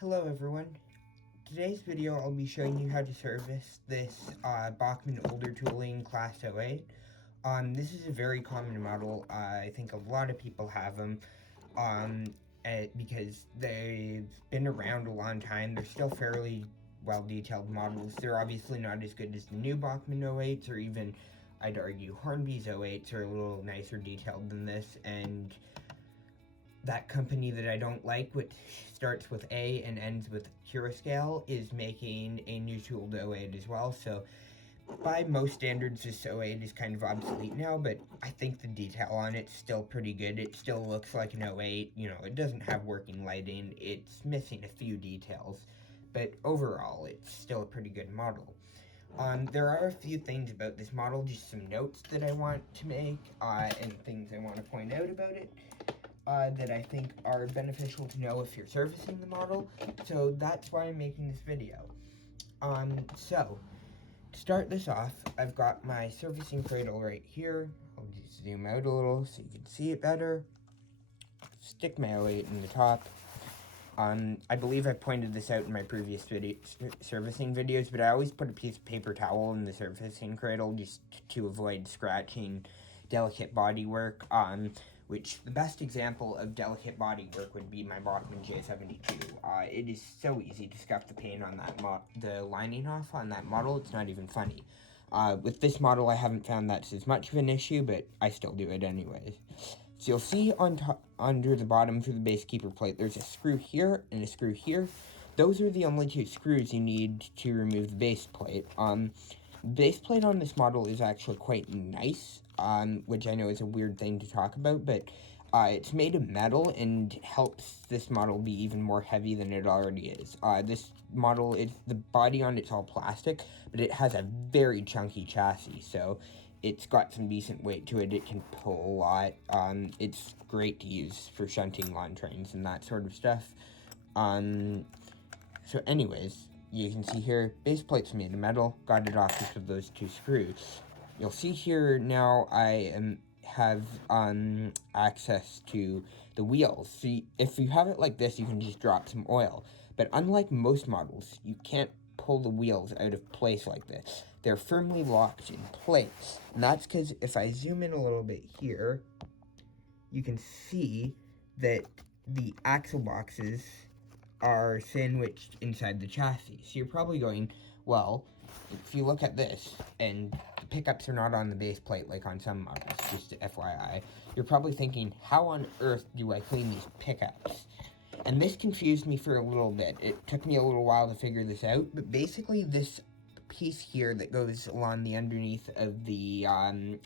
Hello everyone. Today's video I'll be showing you how to service this Bachmann older tooling class 08. This is a very common model. I think a lot of people have them because they've been around a long time. They're still fairly well detailed models. They're obviously not as good as the new Bachmann 08s, or even I'd argue Hornby's 08s are a little nicer detailed than this, and that company that I don't like, which starts with A and ends with Curascale, is making a new tool to 08 as well. So by most standards, this 08 is kind of obsolete now, but I think the detail on it's still pretty good. It still looks like an 08. You know, it doesn't have working lighting. It's missing a few details, but overall, it's still a pretty good model. There are a few things about this model, just some notes that I want to make, and things I want to point out about it. That I think are beneficial to know if you're servicing the model, so that's why I'm making this video. So, to start this off, I've got my servicing cradle right here. I'll just zoom out a little so you can see it better. Stick my 08 in the top. I believe I pointed this out in my previous servicing videos, but I always put a piece of paper towel in the servicing cradle just to avoid scratching delicate bodywork. Which the best example of delicate bodywork would be my Bachmann J72. It is so easy to scuff the paint on that the lining off on that model. It's not even funny. With this model, I haven't found that's as much of an issue, but I still do it anyways. So you'll see on top, under the bottom for the base keeper plate, there's a screw here and a screw here. Those are the only two screws you need to remove the base plate. Base plate on this model is actually quite nice, which I know is a weird thing to talk about, but it's made of metal and helps this model be even more heavy than it already is. This model, the body on it's all plastic, but it has a very chunky chassis, so it's got some decent weight to it. It can pull a lot. It's great to use for shunting lawn trains and that sort of stuff. So anyways, you can see here, base plate's made of metal, got it off just with those two screws. You'll see here now I have access to the wheels. See, if you have it like this, you can just drop some oil. But unlike most models, you can't pull the wheels out of place like this. They're firmly locked in place. And that's because if I zoom in a little bit here, you can see that the axle boxes are sandwiched inside the chassis. So you're probably going, well, if you look at this, and the pickups are not on the base plate like on some models, just FYI, you're probably thinking, how on earth do I clean these pickups? And this confused me for a little bit. It took me a little while to figure this out, but basically this piece here that goes along the underneath of the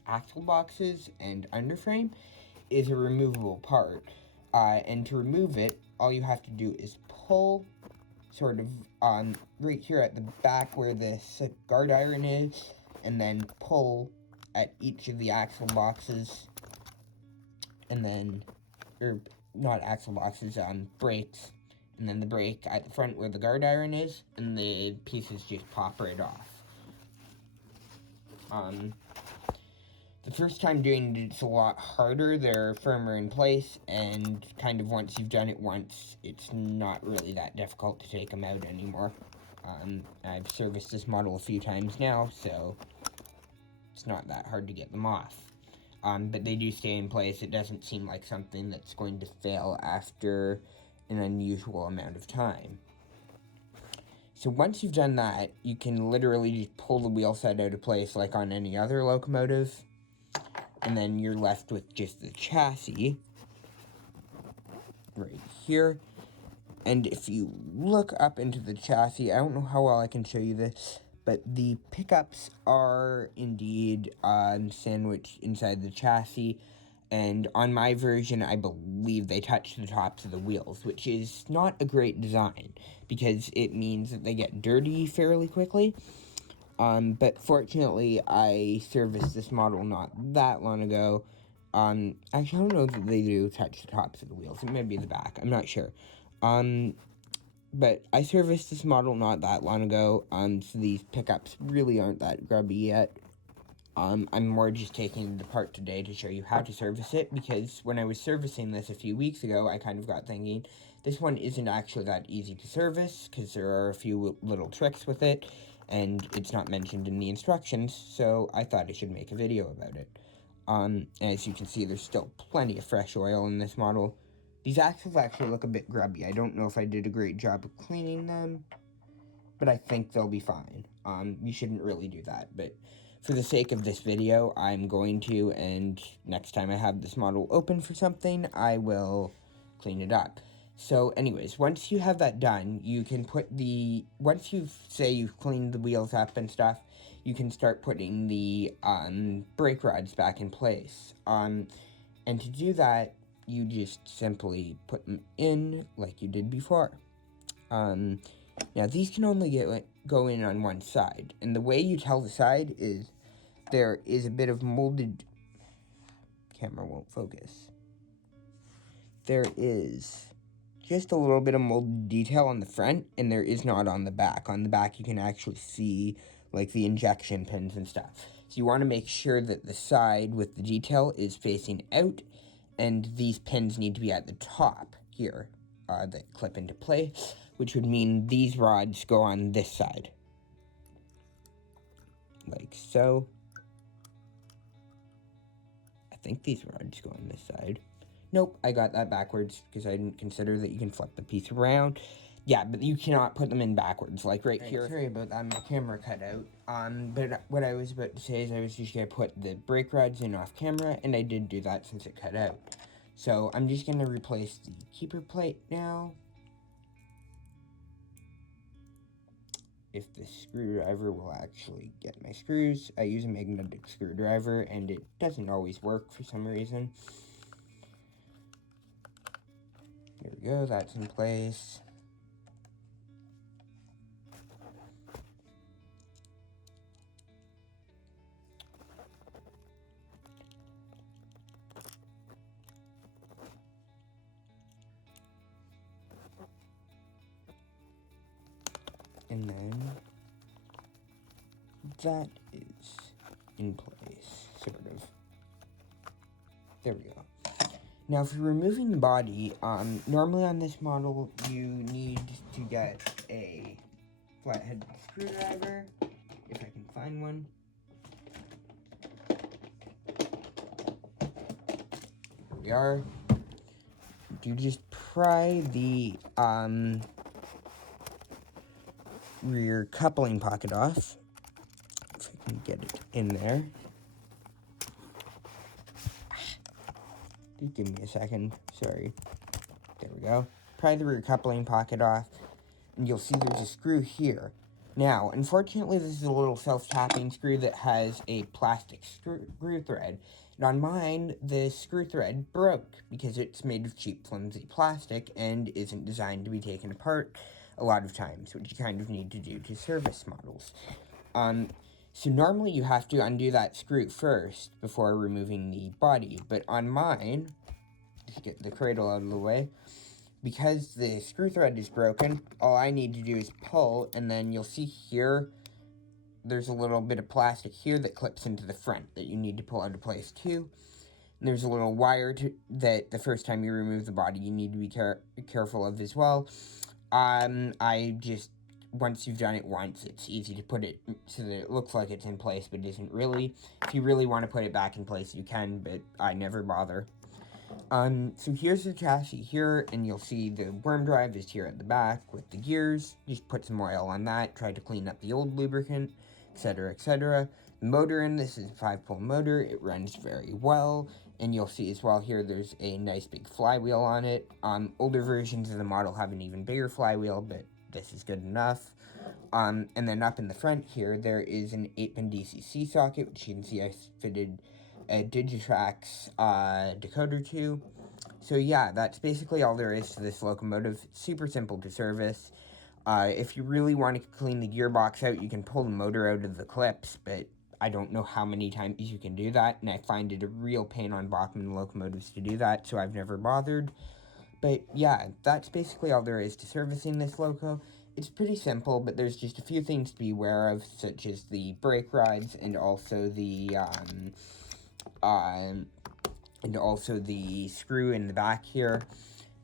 axle boxes and underframe is a removable part. And to remove it, all you have to do is pull sort of right here at the back where this guard iron is, and then pull at each of the axle boxes, and then, or not axle boxes, brakes, and then the brake at the front where the guard iron is, and the pieces just pop right off. The first time doing it's a lot harder. They're firmer in place, and kind of once you've done it once, it's not really that difficult to take them out anymore. I've serviced this model a few times now, so it's not that hard to get them off. But they do stay in place. It doesn't seem like something that's going to fail after an unusual amount of time. So once you've done that, you can literally just pull the wheel set out of place like on any other locomotive. And then you're left with just the chassis right here. And if you look up into the chassis, I don't know how well I can show you this, but the pickups are indeed sandwiched inside the chassis. And on my version, I believe they touch the tops of the wheels, which is not a great design because it means that they get dirty fairly quickly. But fortunately, I serviced this model not that long ago. Actually, I don't know that they do touch the tops of the wheels. It may be the back. I'm not sure. But I serviced this model not that long ago. So these pickups really aren't that grubby yet. I'm more just taking it apart today to show you how to service it, because when I was servicing this a few weeks ago, I kind of got thinking, This one isn't actually that easy to service, because there are a few little tricks with it, and it's not mentioned in the instructions, so I thought I should make a video about it. As you can see, there's still plenty of fresh oil in this model. These axles actually look a bit grubby. I don't know if I did a great job of cleaning them, but I think they'll be fine. You shouldn't really do that, but for the sake of this video, I'm going to, and next time I have this model open for something, I will clean it up. So anyways, once you have that done, you can put once you've cleaned the wheels up and stuff, you can start putting the brake rods back in place. And to do that, you just simply put them in like you did before. Now these can only go in on one side, and the way you tell the side is there is a bit of molded, camera won't focus, there is just a little bit of molded detail on the front, and there is not on the back. On the back you can actually see like the injection pins and stuff. So you want to make sure that the side with the detail is facing out, and these pins need to be at the top here that clip into place, which would mean these rods go on this side, like so. I think these rods go on this side. Nope, I got that backwards because I didn't consider that you can flip the piece around. Yeah, but you cannot put them in backwards, like right here. Sorry about that, my camera cut out. But what I was about to say is I was just going to put the brake rods in off camera, and I did do that since it cut out. So I'm just going to replace the keeper plate now. If the screwdriver will actually get my screws. I use a magnetic screwdriver, and it doesn't always work for some reason. There we go, that's in place. And then that is in place, sort of. There we go. Now, for removing the body, normally on this model, you need to get a flathead screwdriver, if I can find one. Here we are. You just pry the rear coupling pocket off, if I can get it in there. Just give me a second, sorry. There we go. Pry the rear coupling pocket off, and you'll see there's a screw here. Now, unfortunately, this is a little self-tapping screw that has a plastic screw thread. And on mine, the screw thread broke because it's made of cheap, flimsy plastic and isn't designed to be taken apart a lot of times, which you kind of need to do to service models. So normally you have to undo that screw first before removing the body, but on mine, just get the cradle out of the way, because the screw thread is broken, all I need to do is pull, and then you'll see here, there's a little bit of plastic here that clips into the front that you need to pull out of place too. And there's a little wire that the first time you remove the body you need to be careful of as well. Once you've done it once, it's easy to put it so that it looks like it's in place, but isn't really. If you really want to put it back in place, you can, but I never bother. So here's the chassis here, and you'll see the worm drive is here at the back with the gears. Just put some oil on that, try to clean up the old lubricant, etc., etc. The motor in this is a 5-pole motor. It runs very well, and you'll see as well here there's a nice big flywheel on it. Older versions of the model have an even bigger flywheel, but this is good enough. And then up in the front here, there is an 8-pin DCC socket, which you can see I fitted a Digitrax decoder to. So yeah, that's basically all there is to this locomotive. It's super simple to service. If you really want to clean the gearbox out, you can pull the motor out of the clips, but I don't know how many times you can do that, and I find it a real pain on Bachmann locomotives to do that, so I've never bothered. But yeah, that's basically all there is to servicing this loco. It's pretty simple, but there's just a few things to be aware of, such as the brake rods and also the screw in the back here.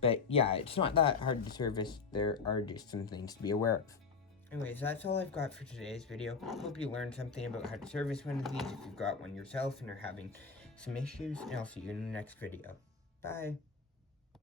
But yeah, it's not that hard to service. There are just some things to be aware of. Anyways, that's all I've got for today's video. Hope you learned something about how to service one of these if you've got one yourself and are having some issues, and I'll see you in the next video. Bye.